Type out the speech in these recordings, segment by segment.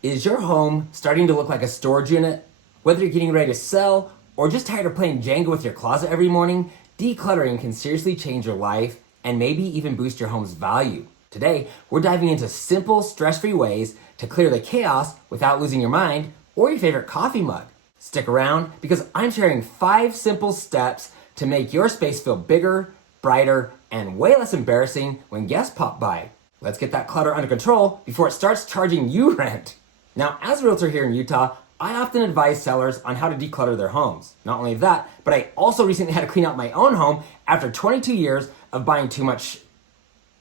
Is your home starting to look like a storage unit? Whether you're getting ready to sell or just tired of playing Jenga with your closet every morning, decluttering can seriously change your life and maybe even boost your home's value. Today, we're diving into simple, stress-free ways to clear the chaos without losing your mind or your favorite coffee mug. Stick around because I'm sharing 5 simple steps to make your space feel bigger, brighter, and way less embarrassing when guests pop by. Let's get that clutter under control before it starts charging you rent. Now, as a realtor here in Utah, I often advise sellers on how to declutter their homes. Not only that, but I also recently had to clean out my own home after 22 years of buying too much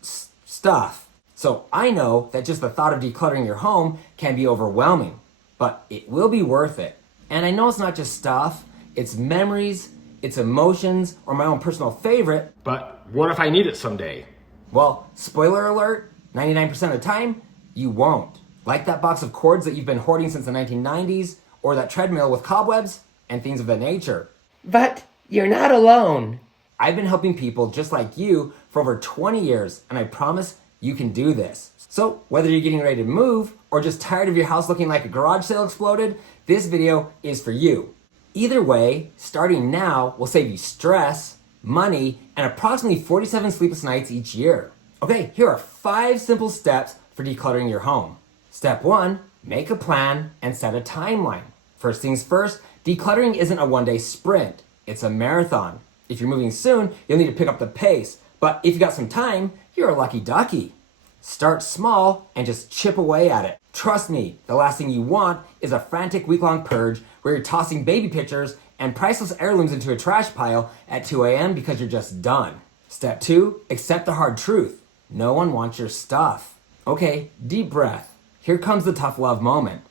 stuff. So I know that just the thought of decluttering your home can be overwhelming, but it will be worth it. And I know it's not just stuff, it's memories, it's emotions, or my own personal favorite. But what if I need it someday? Well, spoiler alert, 99% of the time, you won't. Like that box of cords that you've been hoarding since the 1990s, or that treadmill with cobwebs, and things of that nature. But you're not alone. I've been helping people just like you for over 20 years, and I promise you can do this. So whether you're getting ready to move, or just tired of your house looking like a garage sale exploded, this video is for you. Either way, starting now will save you stress, money, and approximately 47 sleepless nights each year. Okay, here are 5 simple steps for decluttering your home. Step 1, make a plan and set a timeline. First things first, decluttering isn't a one-day sprint, it's a marathon. If you're moving soon, you'll need to pick up the pace, but if you got some time, you're a lucky ducky. Start small and just chip away at it. Trust me, the last thing you want is a frantic week-long purge where you're tossing baby pictures and priceless heirlooms into a trash pile at 2 a.m. because you're just done. Step 2, accept the hard truth. No one wants your stuff. Okay, deep breath. Here comes the tough love moment.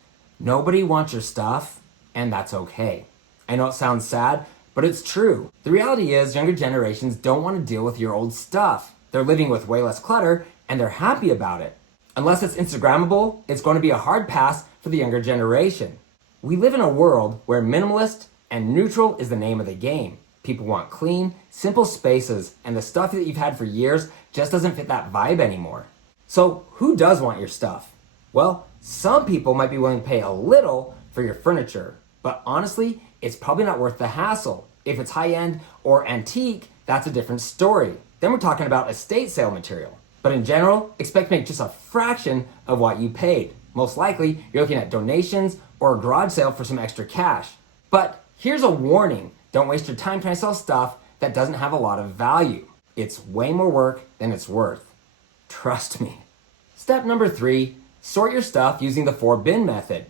Nobody wants your stuff, and that's okay. I know it sounds sad, but it's true. The reality is younger generations don't want to deal with your old stuff. They're living with way less clutter, and they're happy about it. Unless it's Instagrammable, it's going to be a hard pass for the younger generation. We live in a world where minimalist and neutral is the name of the game. People want clean, simple spaces, and the stuff that you've had for years just doesn't fit that vibe anymore. So who does want your stuff? Well, some people might be willing to pay a little for your furniture, but honestly, it's probably not worth the hassle. If it's high-end or antique, that's a different story. Then we're talking about estate sale material. But in general, expect to make just a fraction of what you paid. Most likely, you're looking at donations or a garage sale for some extra cash. But here's a warning. Don't waste your time trying to sell stuff that doesn't have a lot of value. It's way more work than it's worth. Trust me. Step number 3, sort your stuff using the 4-bin method.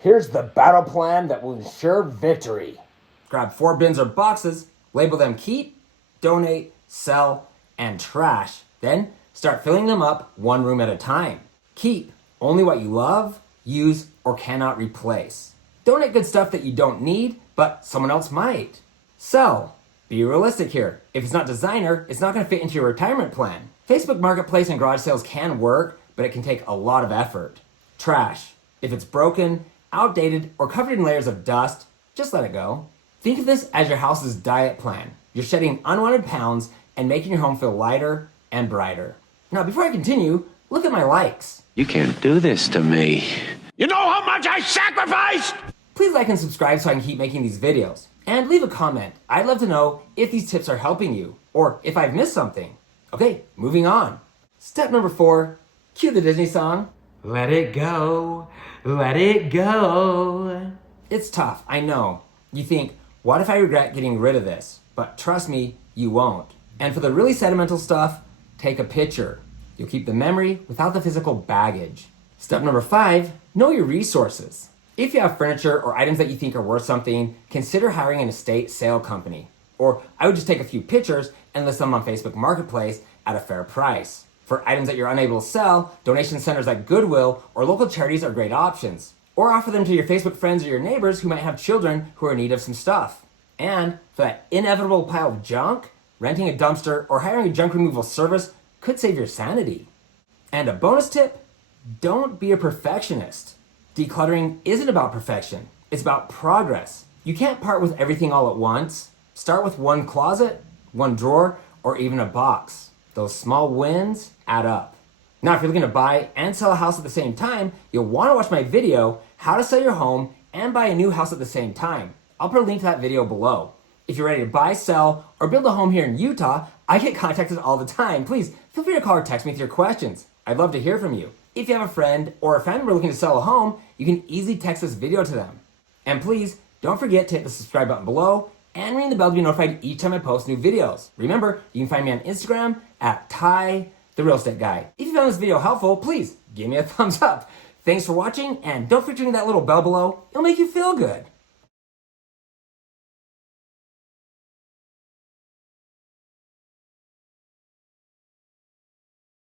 Here's the battle plan that will ensure victory. Grab 4 bins or boxes, label them keep, donate, sell, and trash. Then start filling them up one room at a time. Keep only what you love, use, or cannot replace. Donate good stuff that you don't need, but someone else might. Sell. Be realistic here. If it's not designer, it's not going to fit into your retirement plan. Facebook Marketplace and garage sales can work, but it can take a lot of effort. Trash. If it's broken, outdated, or covered in layers of dust, just let it go. Think of this as your house's diet plan. You're shedding unwanted pounds and making your home feel lighter and brighter. Now, before I continue, look at my likes. You can't do this to me. You know how much I sacrificed? Please like and subscribe so I can keep making these videos. And leave a comment. I'd love to know if these tips are helping you, or if I've missed something. Okay, moving on. Step number 4, cue the Disney song. Let it go, let it go. It's tough, I know. You think, what if I regret getting rid of this? But trust me, you won't. And for the really sentimental stuff, take a picture. You'll keep the memory without the physical baggage. Step number 5, know your resources. If you have furniture or items that you think are worth something, consider hiring an estate sale company. Or I would just take a few pictures and list them on Facebook Marketplace at a fair price. For items that you're unable to sell, donation centers like Goodwill or local charities are great options. Or offer them to your Facebook friends or your neighbors who might have children who are in need of some stuff. And for that inevitable pile of junk, renting a dumpster or hiring a junk removal service could save your sanity. And a bonus tip, don't be a perfectionist. Decluttering isn't about perfection, it's about progress. You can't part with everything all at once. Start with one closet, one drawer, or even a box. Those small wins add up. Now, if you're looking to buy and sell a house at the same time, you'll want to watch my video, How to Sell Your Home and Buy a New House at the Same Time. I'll put a link to that video below. If you're ready to buy, sell, or build a home here in Utah, I get contacted all the time. Please feel free to call or text me with your questions. I'd love to hear from you. If you have a friend or a family member looking to sell a home, you can easily text this video to them. And please, don't forget to hit the subscribe button below and ring the bell to be notified each time I post new videos. Remember, you can find me on Instagram at Ty the Real Estate Guy. If you found this video helpful, please give me a thumbs up. Thanks for watching, and don't forget to ring that little bell below. It'll make you feel good.